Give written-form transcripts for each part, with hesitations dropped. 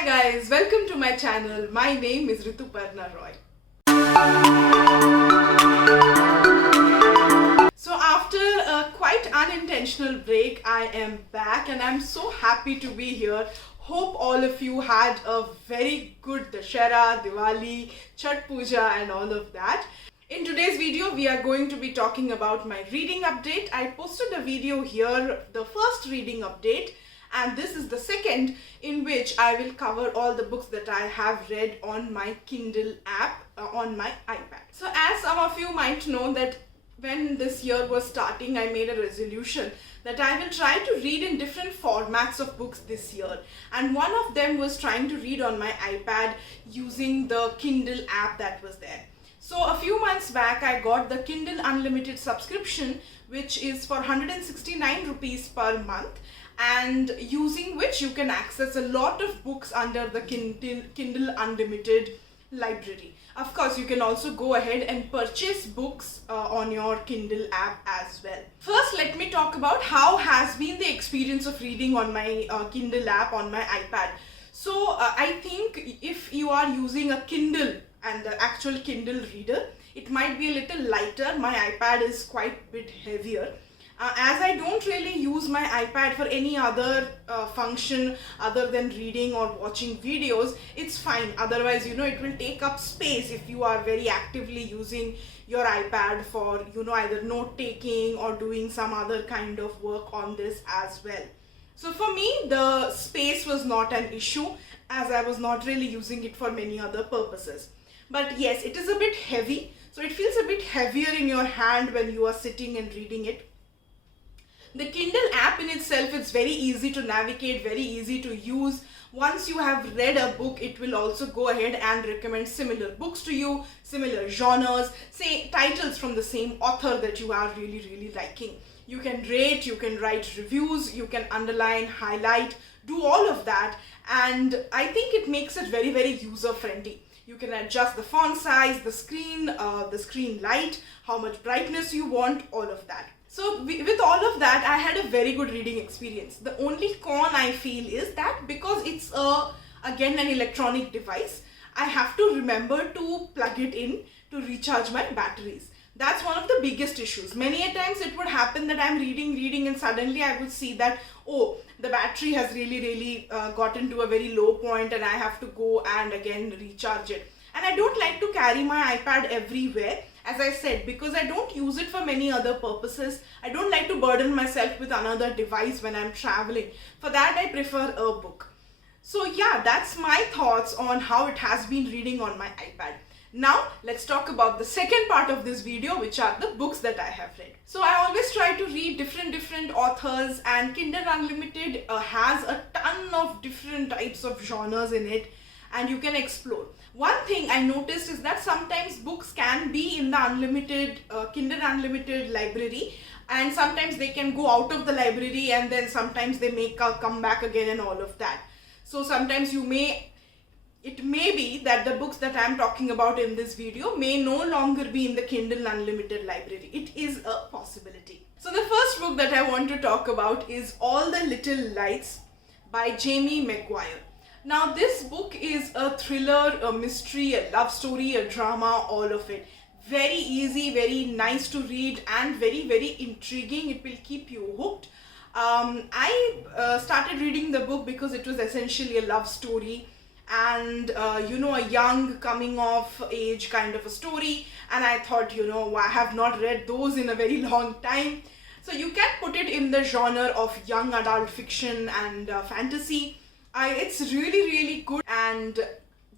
Hi guys, welcome to my channel. My name is Rituparna Roy. So after a quite unintentional break, I am back and I'm so happy to be here. Hope all of you had a very good Dashera, Diwali, Chhat Puja and all of that. In today's video, we are going to be talking about my reading update. I posted a video here, the first reading update, and this is the second, in which I will cover all the books that I have read on my Kindle app on my iPad. So as some of you might know that when this year was starting, I made a resolution that I will try to read in different formats of books this year, and one of them was trying to read on my iPad using the Kindle app that was there. So a few months back, I got the Kindle Unlimited subscription, which is for 169 rupees per month, and using which you can access a lot of books under the Kindle Unlimited library. Of course, you can also go ahead and purchase books on your Kindle app as well. First, let me talk about how has been the experience of reading on my Kindle app on my iPad. So I think if you are using a Kindle and the actual Kindle reader, it might be a little lighter. My iPad is quite a bit heavier. As I don't really use my iPad for any other function other than reading or watching videos, it's fine. Otherwise, it will take up space if you are very actively using your iPad for, either note taking or doing some other kind of work on this as well. So for me, the space was not an issue, as I was not really using it for many other purposes. But yes, it is a bit heavy. So it feels a bit heavier in your hand when you are sitting and reading it. The Kindle app in itself is very easy to navigate, very easy to use. Once you have read a book, it will also go ahead and recommend similar books to you, similar genres, say titles from the same author that you are really liking. You can rate, you can write reviews, you can underline, highlight, do all of that, and I think it makes it very user friendly. You can adjust the font size, the screen light, how much brightness you want, all of that. So with all of that, I had a very good reading experience. The only con I feel is that because it's again an electronic device, I have to remember to plug it in to recharge my batteries. That's one of the biggest issues. Many a times it would happen that I'm reading and suddenly I would see that, oh, the battery has really gotten to a very low point and I have to go and again recharge it. And I don't like to carry my iPad everywhere, as I said, because I don't use it for many other purposes. I don't like to burden myself with another device when I'm traveling. For that, I prefer a book. So yeah, that's my thoughts on how it has been reading on my iPad. Now, let's talk about the second part of this video, which are the books that I have read. So I always try to read different authors, and Kindle Unlimited has a ton of different types of genres in it, and you can explore. One thing I noticed is that sometimes books can be in the unlimited Kindle Unlimited library, and sometimes they can go out of the library and then sometimes they may come back again and all of that. So sometimes it may be that the books that I'm talking about in this video may no longer be in the Kindle Unlimited library. It is a possibility. So the first book that I want to talk about is All the Little Lights by Jamie McGuire. Now this book is a thriller, a mystery, a love story, a drama, all of it. Very easy, very nice to read and very intriguing. It will keep you hooked. I started reading the book because it was essentially a love story and a young coming of age kind of a story, and I thought, I have not read those in a very long time. So you can put it in the genre of young adult fiction and fantasy. It's really good, and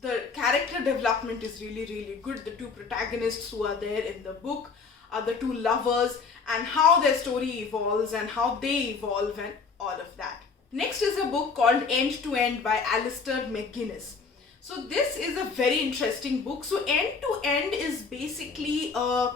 the character development is really good. The two protagonists who are there in the book are the two lovers, and how their story evolves and how they evolve and all of that. Next is a book called End to End by Alistair McGuinness. So this is a very interesting book. So End to End is basically a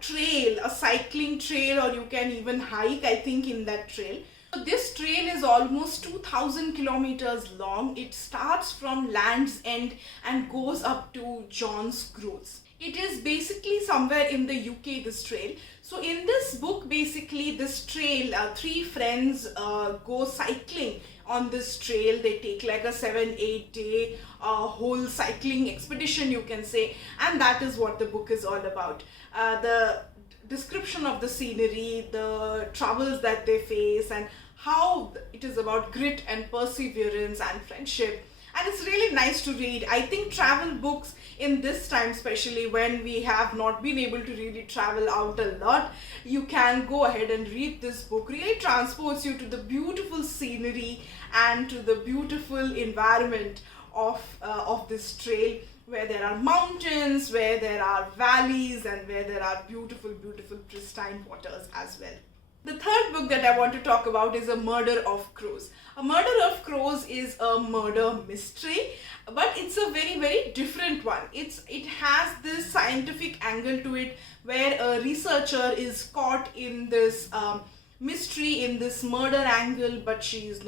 trail, a cycling trail, or you can even hike, I think, in that trail. So this trail is almost 2,000 kilometers long. It starts from Land's End and goes up to John's Groats. It is basically somewhere in the UK, this trail. So in this book, basically this trail, three friends go cycling on this trail. They take like a 7-8 day whole cycling expedition, you can say, and that is what the book is all about. The description of the scenery, the troubles that they face, and how it is about grit and perseverance and friendship. And it's really nice to read. I think travel books in this time, especially when we have not been able to really travel out a lot, you can go ahead and read this book. Really transports you to the beautiful scenery and to the beautiful environment of this trail, where there are mountains, where there are valleys, and where there are beautiful, beautiful pristine waters as well. The third book that I want to talk about is A Murder of Crows. A Murder of Crows is a murder mystery, but it's a very, very different one. It has this scientific angle to it, where a researcher is caught in this mystery, in this murder angle, but she's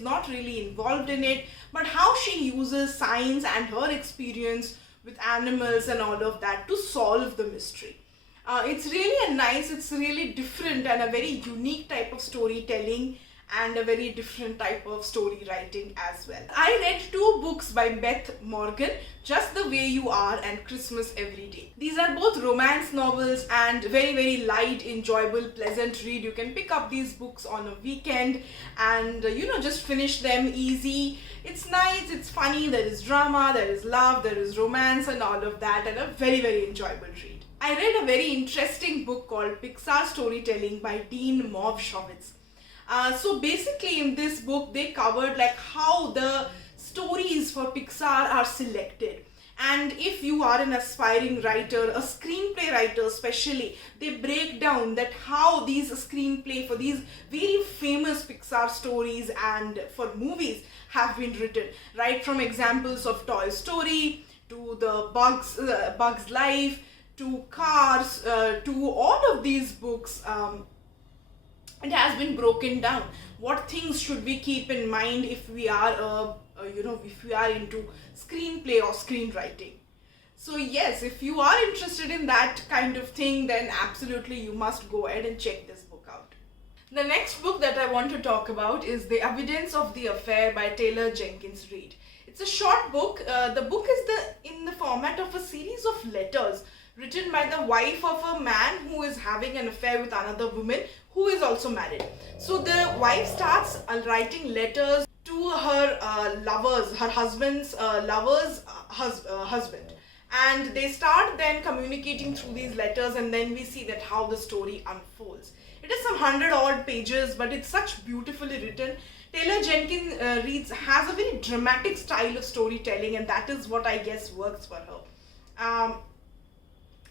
not really involved in it, but how she uses science and her experience with animals and all of that to solve the mystery. It's really different and a very unique type of storytelling, and a very different type of story writing as well. I read 2 books by Beth Morgan, Just the Way You Are and Christmas Every Day. These are both romance novels and very, very light, enjoyable, pleasant read. You can pick up these books on a weekend and just finish them easy. It's nice, it's funny, there is drama, there is love, there is romance and all of that, and a very, very enjoyable read. I read a very interesting book called Pixar Storytelling by Dean Movshowitz. So basically in this book they covered like how the stories for Pixar are selected, and if you are an aspiring writer, a screenplay writer especially, they break down that how these screenplay for these very famous Pixar stories and for movies have been written, right from examples of Toy Story to the Bug's Life to Cars, to all of these books. It has been broken down. What things should we keep in mind if we are, if we are into screenplay or screenwriting? So yes, if you are interested in that kind of thing, then absolutely you must go ahead and check this book out. The next book that I want to talk about is The Evidence of the Affair by Taylor Jenkins Reid. It's a short book. The book is in the format of a series of letters written by the wife of a man who is having an affair with another woman who is also married. So the wife starts writing letters to her her husband's husband, and they start then communicating through these letters, and then we see that how the story unfolds. It is some 100 odd pages, but it's such beautifully written. Taylor Jenkins Reid has a very dramatic style of storytelling, and that is what I guess works for her.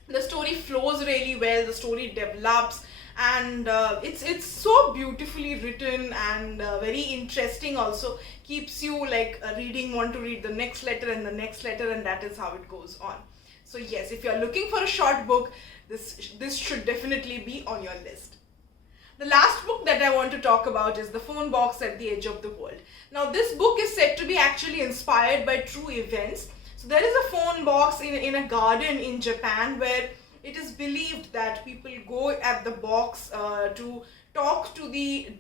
The story flows really well, the story develops, and it's so beautifully written and very interesting also. Keeps you like want to read the next letter and the next letter, and that is how it goes on. So yes, if you're looking for a short book, this should definitely be on your list. The last book that I want to talk about is The Phone Box at the Edge of the World. Now this book is said to be actually inspired by true events. So there is a phone box in a garden in Japan, where it is believed that people go at the box to talk to the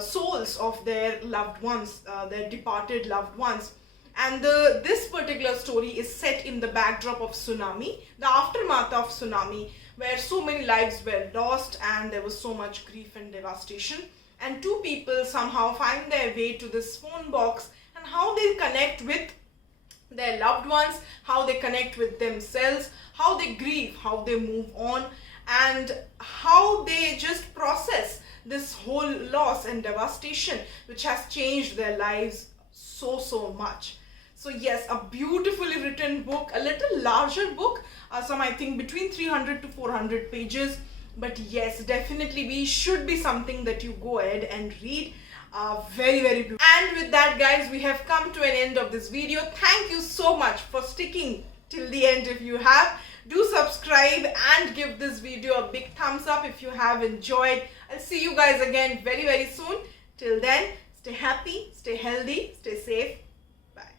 souls of their loved ones, their departed loved ones. And this particular story is set in the backdrop of tsunami, the aftermath of tsunami, where so many lives were lost and there was so much grief and devastation. And 2 people somehow find their way to this phone box, and how they connect with their loved ones, how they connect with themselves, how they grieve, how they move on, and how they just process this whole loss and devastation which has changed their lives so much. So yes, a beautifully written book, a little larger book, some I think between 300 to 400 pages, but yes, definitely should be something that you go ahead and read. Very, very beautiful. And with that, guys, we have come to an end of this video. Thank you so much for sticking till the end. If you have, do subscribe and give this video a big thumbs up if you have enjoyed. I'll see you guys again very, very soon. Till then, stay happy, stay healthy, stay safe. Bye.